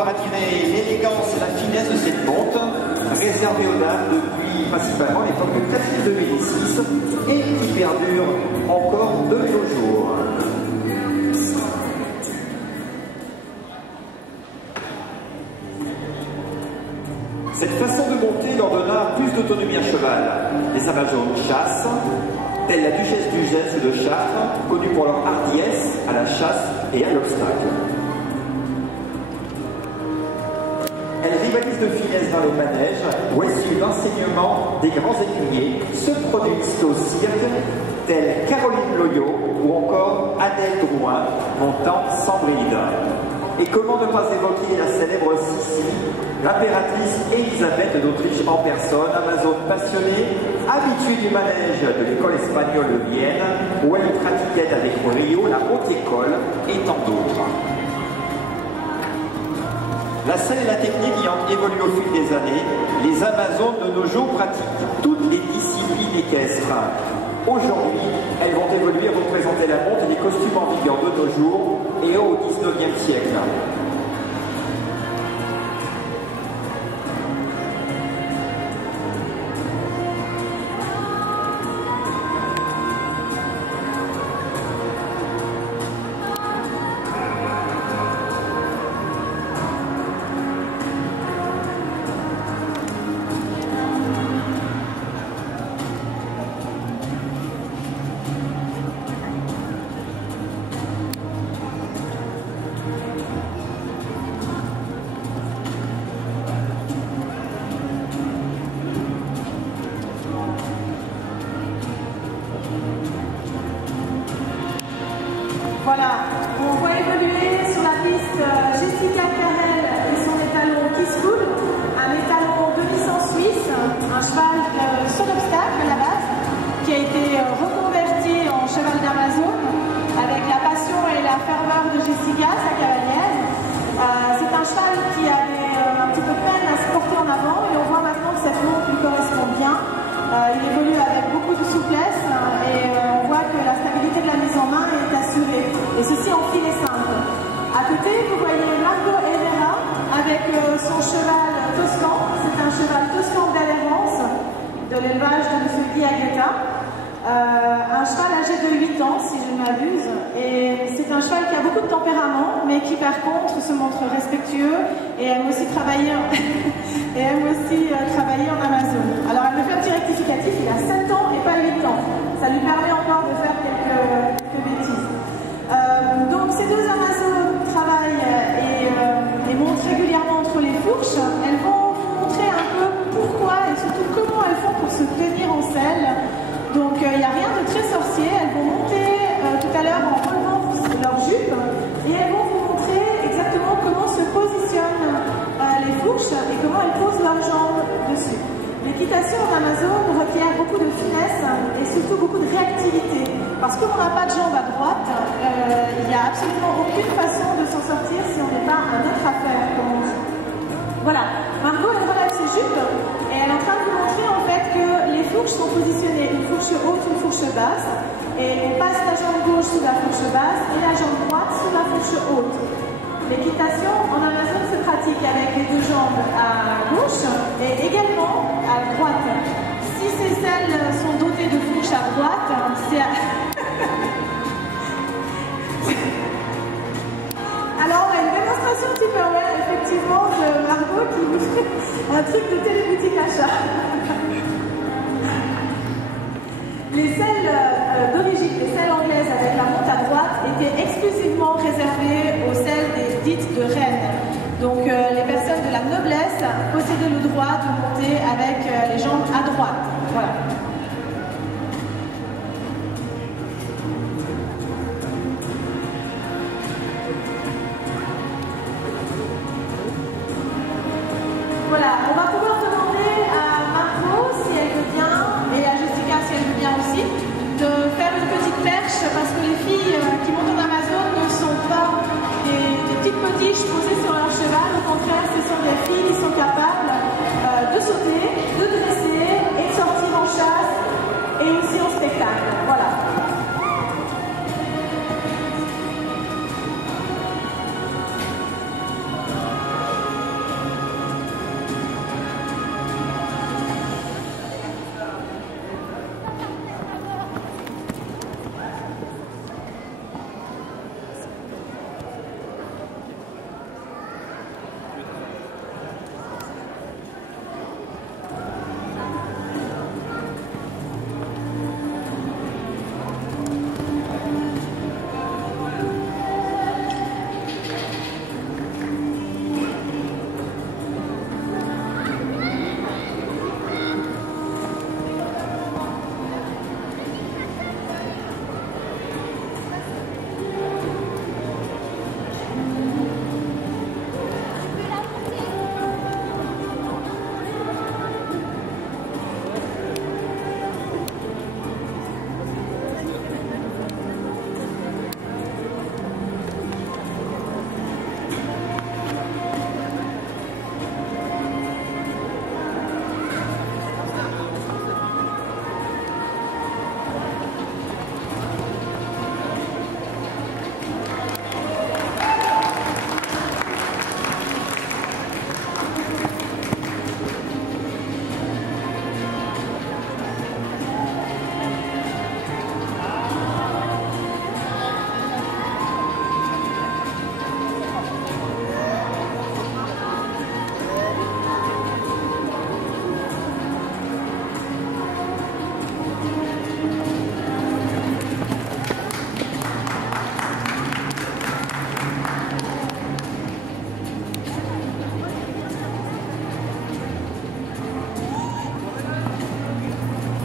vouloir admirer l'élégance et la finesse de cette monte, réservée aux dames depuis principalement l'époque de Catherine de Médicis et qui perdure encore de nos jours. Cette façon de monter leur donna plus d'autonomie à cheval. Les Amazones chassent, telle la duchesse du Gers de Chartres, connue pour leur hardiesse à la chasse et à l'obstacle. Elles rivalisent de finesse dans les manèges, où elles suivent l'enseignement des grands écuyers, se produisent au cirque, telles Caroline Loyot ou encore Adèle Drouin, montant sans bride. Et comment ne pas évoquer la célèbre Sissi, l'impératrice Élisabeth d'Autriche en personne, amazone passionnée, habituée du manège de l'école espagnole de Vienne, où elle pratiquait avec brio la haute école et tant d'autres. La scène et la technique ayant évolué au fil des années, les Amazones de nos jours pratiquent toutes les disciplines équestres. Aujourd'hui, elles vont évoluer à représenter la monte et les costumes en vigueur de nos jours et au XIXe siècle. Voilà, on voit évoluer sur la piste Jessica Carrel et son étalon Kissful, un étalon de licence suisse, un cheval sur l'obstacle à la base, qui a été reconverti en cheval d'Amazone avec la passion et la ferveur de Jessica, sa cavalière. C'est un cheval qui avait un petit peu de peine à se porter en avant et on voit maintenant que cette monte lui correspond bien. Il évolue avec beaucoup de souplesse et on voit que la stabilité de la mise en main est assurée. Et ceci en filet simple. À côté, vous voyez Margot Herrera avec son cheval Toscan. C'est un cheval Toscan d'adhérence de l'élevage de M. Guy Aguetta. Un cheval âgé de 8 ans, si je ne m'abuse. Et c'est un cheval qui a beaucoup de tempérament, mais qui par contre se montre respectueux et aime aussi travailler en, travailler en Amazone. Alors elle me fait un petit rectificatif, il a 7 ans et pas 8 ans. Ça lui permet encore de faire quelques bêtises. Donc ces deux Amazones travaillent et montent régulièrement entre les fourches. Elles vont vous montrer un peu pourquoi et surtout comment elles font pour se tenir en selle. Donc il n'y a rien de très sorcier. Elles vont monter tout à l'heure en relevant leur jupe et elles vont vous montrer exactement comment se positionnent les fourches et comment elles posent leurs jambes dessus. L'équitation en Amazone requiert beaucoup de finesse et surtout beaucoup de réactivité. Parce que on n'a pas de jambes à droite, il n'y a absolument aucune façon de s'en sortir si on n'est pas un autre affaire, comme on dit. Voilà, Margot elle relève ses jupes et elle est en train de vous montrer en fait que les fourches sont positionnées, une fourche haute, une fourche basse, et on passe la jambe gauche sous la fourche basse et la jambe droite sous la fourche haute. L'équitation en Amazone se pratique avec les deux jambes à gauche et également à droite. Si ces selles sont dotées de fourches à droite, c'est Alors on a une démonstration Tupperware effectivement de Margot qui vous fait un truc de téléboutique achat. Les selles d'origine, les selles anglaises avec la monte à droite étaient exclusivement réservées aux selles dites de reines. Donc les personnes de la noblesse possédaient le droit de monter avec les jambes à droite. Voilà. Voilà, on va pouvoir demander à Margot si elle veut bien, et à Jessica si elle veut bien aussi, de faire une petite perche parce que les filles qui montent en Amazone ne sont pas des petites potiches posées sur leur cheval. Au contraire, ce sont des filles qui sont capables de sauter, de dresser et de sortir en chasse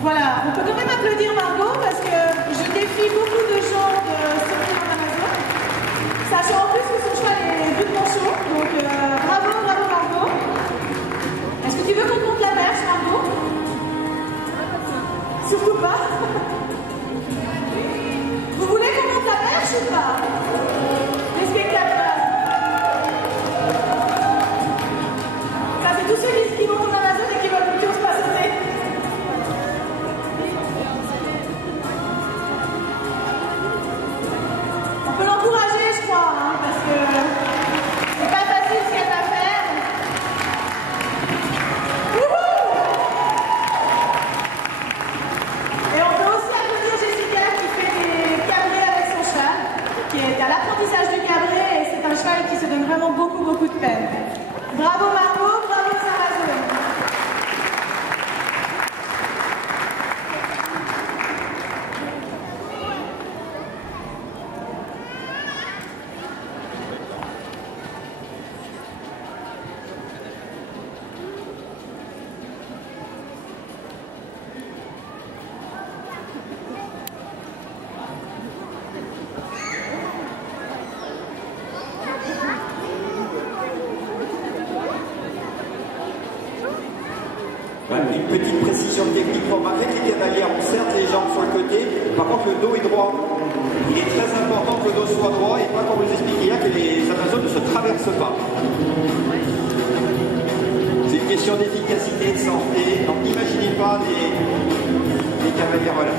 Voilà, on peut quand même applaudir Margot parce que je défie beaucoup de gens de sortir en Amazon. Sachant en plus que son choix est rudement chaud. Donc bravo, bravo Margot. Est-ce que tu veux qu'on te monte la perche, Margot? Surtout pas. Vous voulez qu'on monte la perche ou pas? Les spectateurs. Ça, c'est tous ceux qui montent en Amazon et qui veulent plutôt se passer. On peut l'encourager, je crois, hein, parce que c'est pas facile ce qu'elle va faire. Wouhou! Et on peut aussi applaudir Jessica qui fait des cabrets avec son cheval, qui est à l'apprentissage du cabret et c'est un cheval qui se donne vraiment beaucoup de peine. Bravo Margot, bravo Saint-Razon. Une pettique précision technique, remarquez que les cavalières ont certes les jambes sur le côté, par contre le dos est droit. Il est très important que le dos soit droit et pas comme vous expliquez hier que les Amazones ne se traversent pas. C'est une question d'efficacité, de santé, donc n'imaginez pas des cavalières voilà.